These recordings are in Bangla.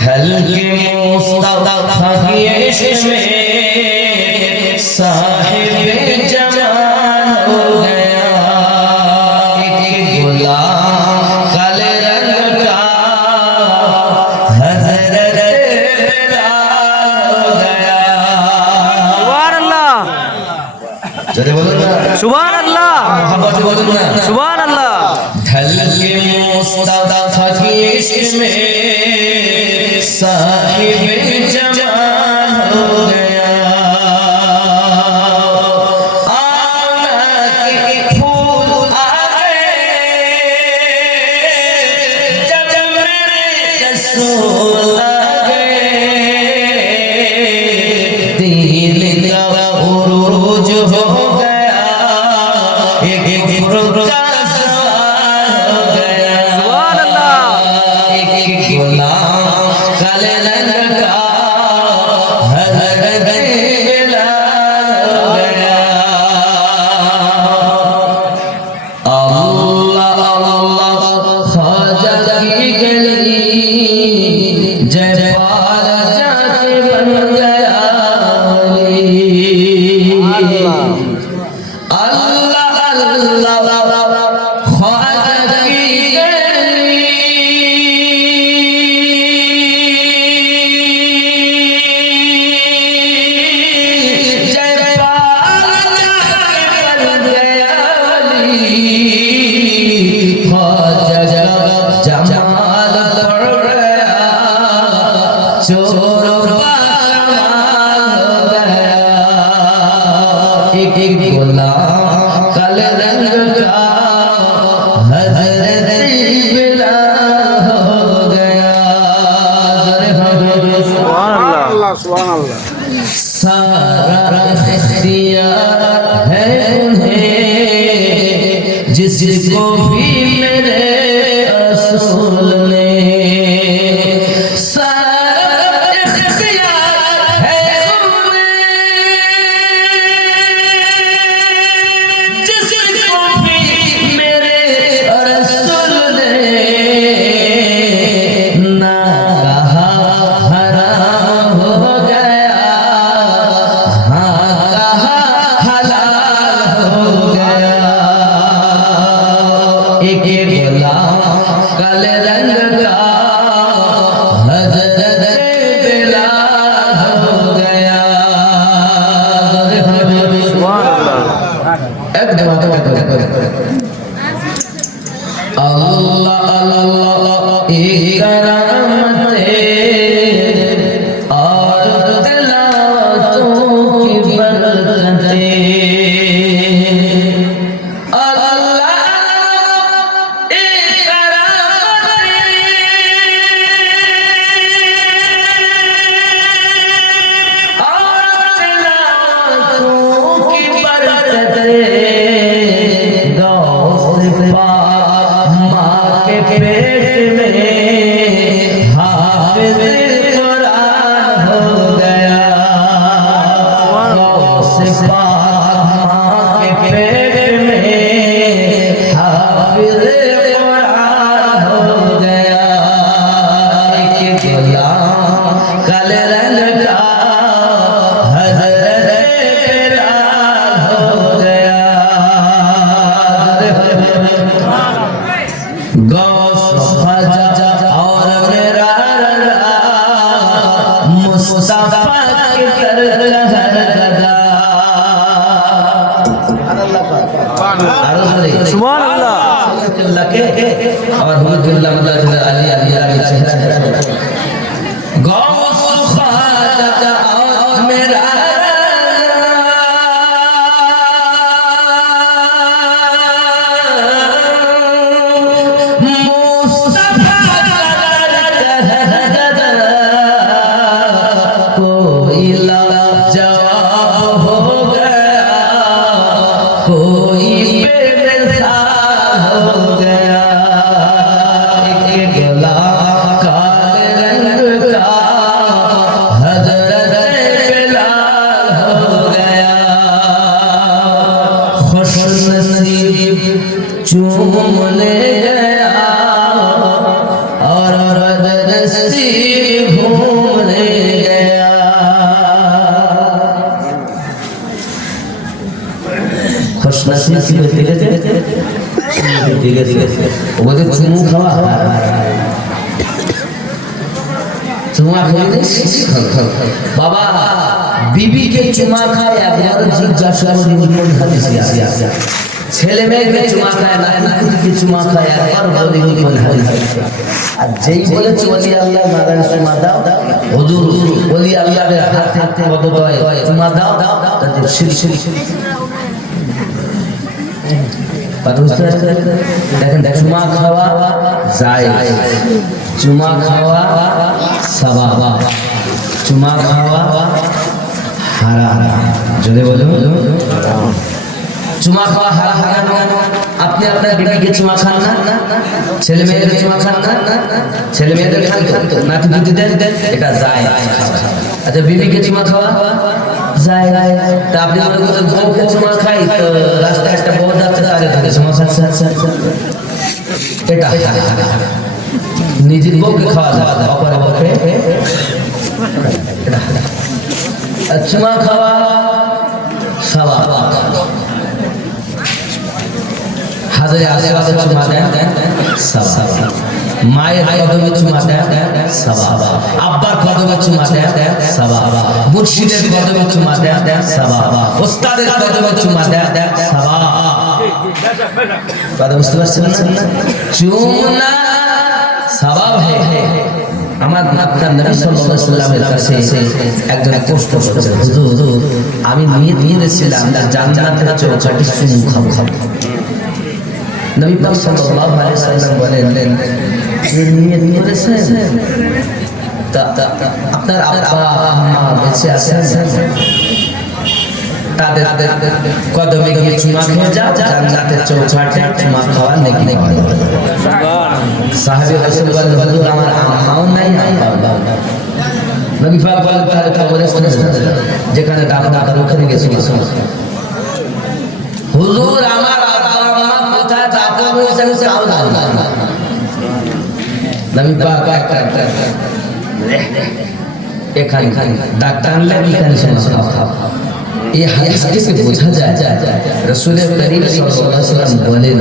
ढल के मुस्तफा की इश्क में साहिब जमाल हो गया। एक गुलाम काले रंग का हज़रत बिलाल हो गया। सुभान अल्लाह, जरे बोलो ना सुभान अल्लाह, मोहब्बत बोलो ना सुभान अल्लाह। ढल के मुस्तफा की इश्क में साहिब जमाल हो गया। आना के फूल आ गए जब मेरे रसूल आ गए। दिल का उरूज हो गया, एक फुर्का काले रंग का हज़रत बिलाल हो गया। अल्लाह अल्लाह ख्वाजा की गली जयपाल जाके बन गया। अल्लाह अल्लाह ख्वाजा की एक गुलाम काले रंग का हज़रत बिलाल हो गया। सुभान अल्लाह, सुभान अल्लाह। सारा इख्तियार है उन्हें जिसको भी मेरे रसूल ने। एक गुलाम काले रंग का हज़रत बिलाल हो गया। सुभान अल्लाह। एक जवाब अल्लाह अल्लाह एक रहमते और तिलावतों की बरकतें। काले रंग का हज़रत बिलाल हो गया। गौस ख्वाजा और मेरा मुस्तफा की तरह सुभान अल्लाह। और हुजूर अली अली चेहरा गौस ख्वाजा और मेरा मुस्तफा कोई लाजवाब हो गया, कोई बेमिसाल हो गया। एक गुलाम काले গেছে ওদের চুমু খাওয়া চুমা খেলে বাবা বিবিকে চুমা খায় একবার জিজ্ঞাসা করে হাদিসে আছে ছেলে মেয়েকে চুমা খায় না নাতিকে চুমা খায় একবার বলি কোন হাদিসে আর যেই বলে ওলি আল্লাহ মারান চুমা দাও হুজুর ওলি আল্লাহর হাত হাতে বদয় চুমা দাও তাতে শিরক দেখেন চুমা খাওয়া যায় চুমা খাওয়া সওয়াব চুমা খাওয়া হারাম জোরে বলুন চুমা খাওয়া হারাম আপনি আপনার বিবিকে চুমা খান না ছেলে মেয়েদের চুমা খান না ছেলে মেয়েদের খান তো নাতি নাতিদের এটা যায় আচ্ছা বিবিকে চুমা খাওয়া যায় তা আপনি মনে করছেন বউকে চুমা খাই তো রাস্তায় একটা বউ যাচ্ছে তারে ধরে চুমা খাচ্ছে এটা নিজের বউকে খাওয়া দাওয়া অপরের বউকে চুমা খাওয়া সওয়াব হাজারে আশীর্বাদে চুমা দেন সওয়াব মায়ের কদমে চুমা দেন সওয়াব আব্বার কদমে চুমা দেন সওয়াব মুর্শিদের কদমে চুমা দেন সওয়াব ওস্তাদের কদমে চুমা দেন সওয়াব কথা বুঝতে পারছেন না চুমনা সওয়াব है আমার আপনার নবী সাল্লাল্লাহু আলাইহি ওয়াসাল্লামের কাছে একজন প্রশ্ন করেছেন হুজুর আমি নিয়ত করেছিলাম জান্নাতের চৌকাঠে চুমু খাবো নবী পাক সাল্লাল্লাহু আলাইহি ওয়াসাল্লাম বলেন নিয়ত করেছেন তা আপনার আব্বা আম্মা বেঁচে আছেন তাদের কদমে গিয়ে চুমা খেয়ে যাও জান্নাতের চৌকাঠে চুমা খাওয়ার নেকি সাহাবী রাসূল বলেন হুজুর আমার আম্মাও নাই আব্বাও নাই নবী পাক বলেন তাহলে কবরে শুনে যেখানে দাফন করার ওখানে গেছি হুজুর আমার আব্বা আম্মা কোথায় দাফন হয়েছে তাও জানি না নবী পাক এখানে ডাক্তার আনলেন এখানে শোনা খাও ये हदीस से बोझा जाए रसूल करीम सल्लल्लाहु अलैहि वसल्लम बोलेन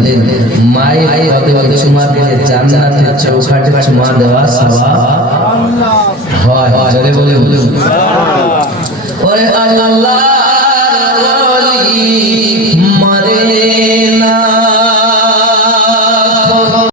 माए कदमे चुमा दिले জান্নাতের চৌকাঠে চুমা দেওয়া সওয়াব হয় জোরে বলে ওরে আল্লাহ